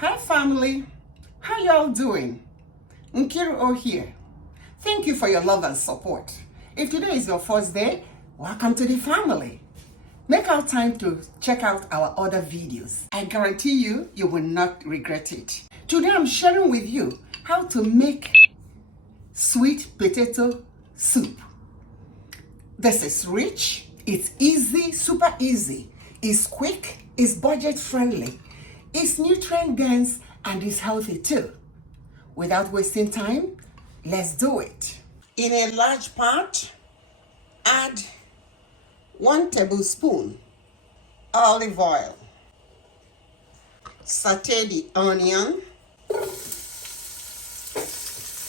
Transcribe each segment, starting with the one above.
Hi family, how y'all doing? Nkiru here. Thank you for your love and support. If today is your first day, welcome to the family. Make our time to check out our other videos. I guarantee you will not regret it. Today I'm sharing with you how to make sweet potato soup. This is rich, it's easy, super easy, it's quick, it's budget friendly, it's nutrient dense, and it's healthy too. Without wasting time, let's do it. In a large pot, add 1 tablespoon olive oil. Saute the onion.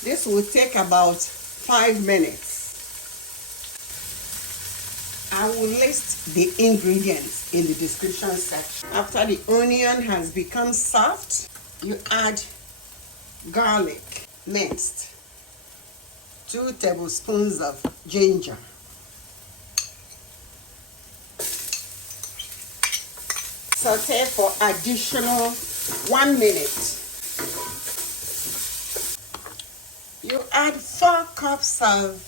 This will take about 5 minutes. I will list the ingredients in the description section. After the onion has become soft, you add garlic minced, 2 tablespoons of ginger, saute for additional 1 minute. You add 4 cups of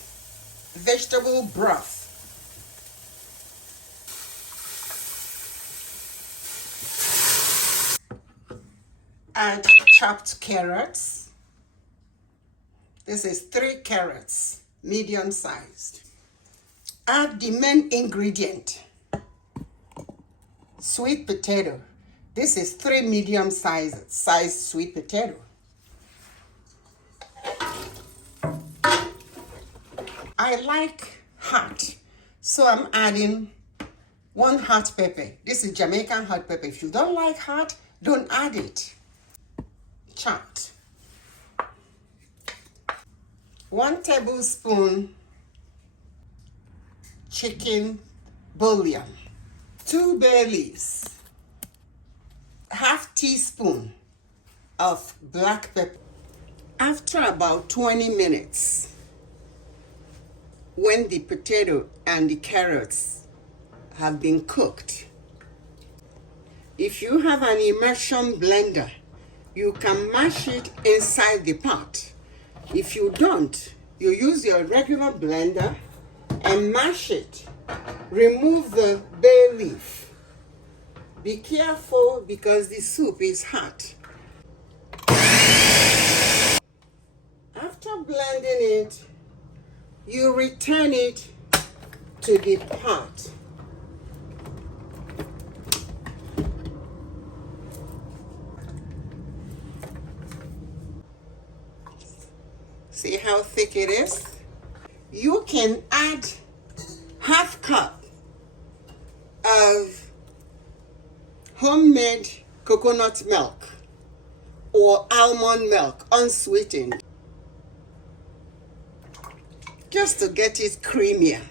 vegetable broth. Add chopped carrots. This is 3 carrots, medium sized. Add the main ingredient, sweet potato. This is 3 medium sized sweet potato. I like hot, so I'm adding 1 hot pepper. This is Jamaican hot pepper. If you don't like hot, don't add it. Chopped. 1 tablespoon chicken bouillon, 2 bay leaves, ½ teaspoon of black pepper. After about 20 minutes, when the potato and the carrots have been cooked, if you have an immersion blender, you can mash it inside the pot. If you don't, you use your regular blender and mash it. Remove the bay leaf. Be careful because the soup is hot. After blending it, you return it to the pot. See how thick it is? You can add ½ cup of homemade coconut milk or almond milk, unsweetened, just to get it creamier.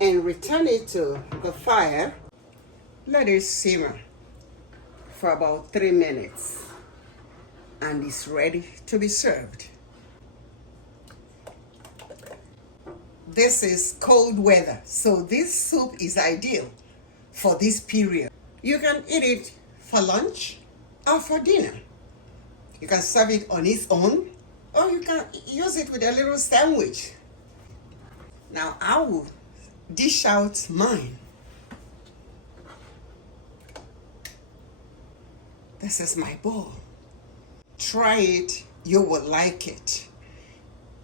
And return it to the fire. Let it simmer for about 3 minutes, and it's ready to be served. This is cold weather, so this soup is ideal for this period. You can eat it for lunch or for dinner. You can serve it on its own, or you can use it with a little sandwich. Now I will dish out mine. This is my bowl. Try it, you will like it.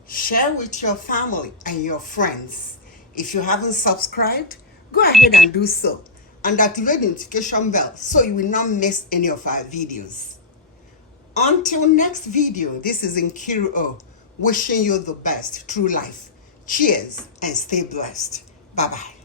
Share with your family and your friends. If you haven't subscribed, go ahead and do so, and activate the notification bell so you will not miss any of our videos. Until next video, this is Nkiru, wishing you the best through life. Cheers and stay blessed. Bye-bye.